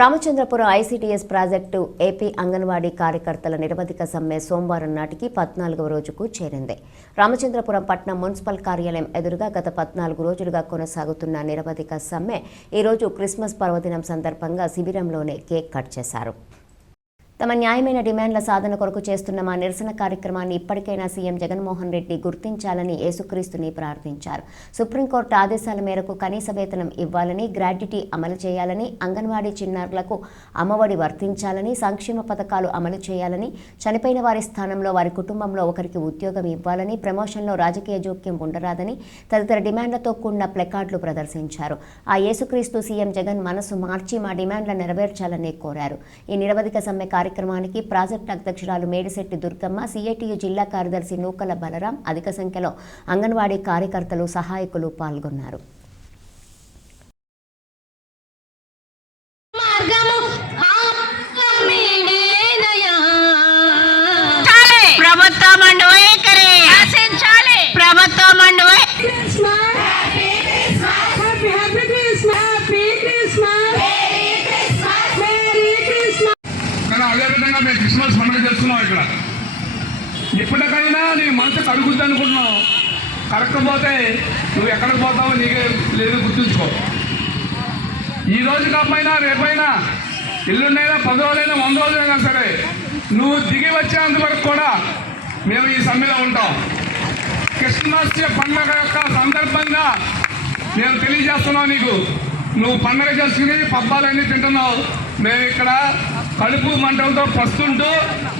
Ramachandrapuram ICTS project AP anganwadi కార్యకర్తల నిరవధిక సమ్మె సోమవారం నాటికి 14వ రోజుకు చేరింది. రామచంద్రపురం పట్టణం మున్సిపల్ కార్యాలయం ఎదురుగా గత 14 రోజులుగా కొనసాగుతున్న నిరవధిక సమ్మె ఈ రోజు క్రిస్మస్ పర్వదినం సందర్భంగా శిబిరంలోనే కేక్ కట్ చేశారు. తమ న్యాయమైన డిమాండ్ల సాధన కొరకు చేస్తున్న మా నిరసన కార్యక్రమాన్ని ఇప్పటికైనా సీఎం జగన్మోహన్ రెడ్డి గుర్తించాలని యేసుక్రీస్తుని ప్రార్థించారు. సుప్రీంకోర్టు ఆదేశాల మేరకు కనీస వేతనం ఇవ్వాలని, గ్రాట్యుటీ అమలు చేయాలని, అంగన్వాడీ చిన్నారులకు అమ్మఒడి వర్తించాలని, సంక్షేమ పథకాలు అమలు చేయాలని, చనిపోయిన వారి స్థానంలో వారి కుటుంబంలో ఒకరికి ఉద్యోగం ఇవ్వాలని, ప్రమోషన్లో రాజకీయ జోక్యం ఉండరాదని తదితర డిమాండ్లతో కూడిన ప్లకార్డులు ప్రదర్శించారు. ఆ యేసుక్రీస్తు సీఎం జగన్ మనసు మార్చి మా డిమాండ్లను నెరవేర్చాలని కోరారు. ఈ నిరవధిక సమ్మె కార్యక్రమానికి ప్రాజెక్టు అధ్యక్షురాలు మేడిశెట్టి దుర్గమ్మ, సిఐటియు జిల్లా కార్యదర్శి నూకల బలరాం, అధిక సంఖ్యలో అంగన్వాడీ కార్యకర్తలు, సహాయకులు పాల్గొన్నారు. అదేవిధంగా మేము క్రిస్మస్ పండుగ చేస్తున్నాం. ఇక్కడ ఇప్పటికైనా నీ మనసుకు అడుగుద్ది అనుకుంటున్నావు, కరెక్ట్ పోతే నువ్వు ఎక్కడికి పోతావో నీకే లేదు, గుర్తుంచుకో. ఈ రోజు కాకపోయినా రేపైనా, ఎల్లుండైనా, 10 రోజులైనా, 100 రోజులైనా సరే నువ్వు దిగి వచ్చేంత వరకు కూడా మేము ఈ సమ్మెలో ఉంటాం. క్రిస్మస్ పండుగ యొక్క సందర్భంగా మేము తెలియజేస్తున్నాం నీకు, నువ్వు పండుగ చేసుకుని పబ్బాలన్నీ తింటున్నావు. మేము ఇక్కడ కడుపు మంటలతో పస్తుంటూ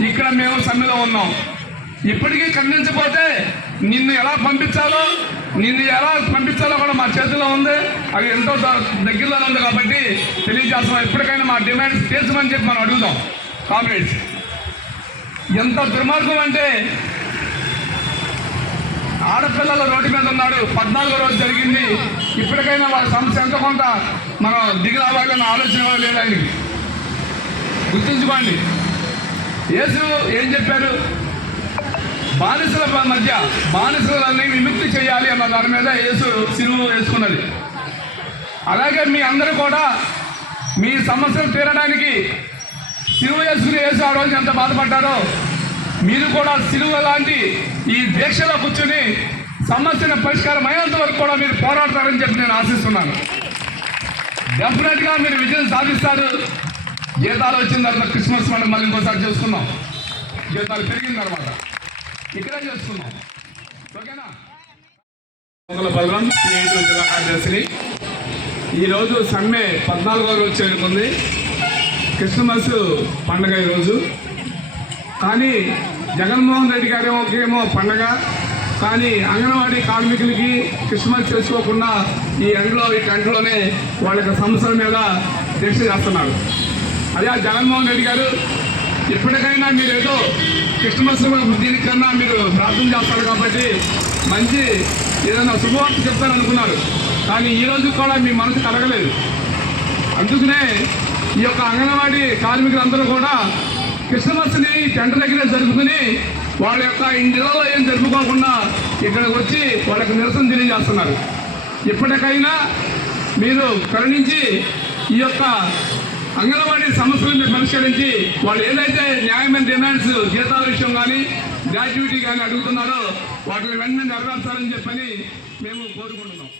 ఇక్కడ మేము సమ్మెలో ఉన్నాం. ఇప్పటికీ ఖండించకపోతే నిన్ను ఎలా పంపించాలో కూడా మా చేతిలో ఉంది. అది ఎంతో దగ్గరలో ఉంది కాబట్టి తెలియజేస్తున్నాం. ఎప్పటికైనా మా డిమాండ్స్ తీర్చమని చెప్పి మనం అడుగుదాం. కామ్రేడ్స్, ఎంత దుర్మార్గం అంటే ఆడపిల్లల రోడ్డు మీద ఉన్నాడు, 14వ రోజు జరిగింది. ఇప్పటికైనా వాళ్ళ సమస్య ఎంత కొంత మనం దిగి రావాలన్న ఆలోచన కూడా లేదు ఆయనకి. గుర్తుంచుకోండి, యేసు ఏం చెప్పారు? బానిసల మధ్య బానిసలన్నీ విముక్తి చేయాలి అన్న దాని మీద యేసు సిలువ వేసుకున్నది. అలాగే మీ అందరూ కూడా మీ సమస్యలు తీరడానికి సిలువ వేసుకుని యేసు ఆ రోజు ఎంత బాధపడ్డారో మీరు కూడా సిలువ లాంటి ఈ దీక్షలో కూర్చుని సమస్యను పరిష్కారం అయినంత వరకు కూడా మీరు పోరాడతారని చెప్పి నేను ఆశిస్తున్నాను. డెఫినెట్గా మీరు విజయం సాధిస్తారు. జీతాలు వచ్చిన తర్వాత క్రిస్మస్ పండుగ మళ్ళీ ఇంకోసారి చేసుకుందాం. జీతాలు పెరిగిన తర్వాత ఇక్కడే చేసుకుందాం. ఓకేనా? బలరాం, సిఐటియు జిల్లా కార్యదర్శిని. ఈరోజు సమ్మె 14వ రోజు చేరుకుంది. క్రిస్మస్ పండుగ ఈరోజు. కానీ జగన్మోహన్ రెడ్డి గారేమో పండగ, కానీ అంగన్వాడీ కార్మికులకి క్రిస్మస్ చేసుకోకుండా ఈ టెంట్లోనే వాళ్ళ సమస్యల మీద దీక్ష చేస్తున్నారు. అదే జగన్మోహన్ రెడ్డి గారు, ఇప్పటికైనా మీరు ఏదో క్రిస్మస్ దీనికన్నా మీరు ప్రార్థన చేస్తారు కాబట్టి మంచి ఏదైనా శుభవార్త చెప్తారనుకున్నారు. కానీ ఈరోజు కూడా మీ మనసు కలగలేదు. అందుకనే ఈ యొక్క అంగన్వాడీ కార్మికులందరూ కూడా క్రిస్మస్ని టెంట్ దగ్గర జరుపుకుని వాళ్ళ యొక్క ఇండియాలో ఏం జరుపుకోకుండా ఇక్కడికి వచ్చి వాళ్ళకి నిరసన తెలియజేస్తున్నారు. ఇప్పటికైనా మీరు కరుణించి ఈ యొక్క అంగన్వాడీ సమస్యలను పరిష్కరించి వాళ్ళు ఏదైతే న్యాయమైన డిమాండ్స్, జీతాల విషయం కానీ, గ్రాట్యుటీ కానీ అడుగుతున్నారో వాటిని వెంటనే నెరవేర్చాలని చెప్పని మేము కోరుకుంటున్నాం.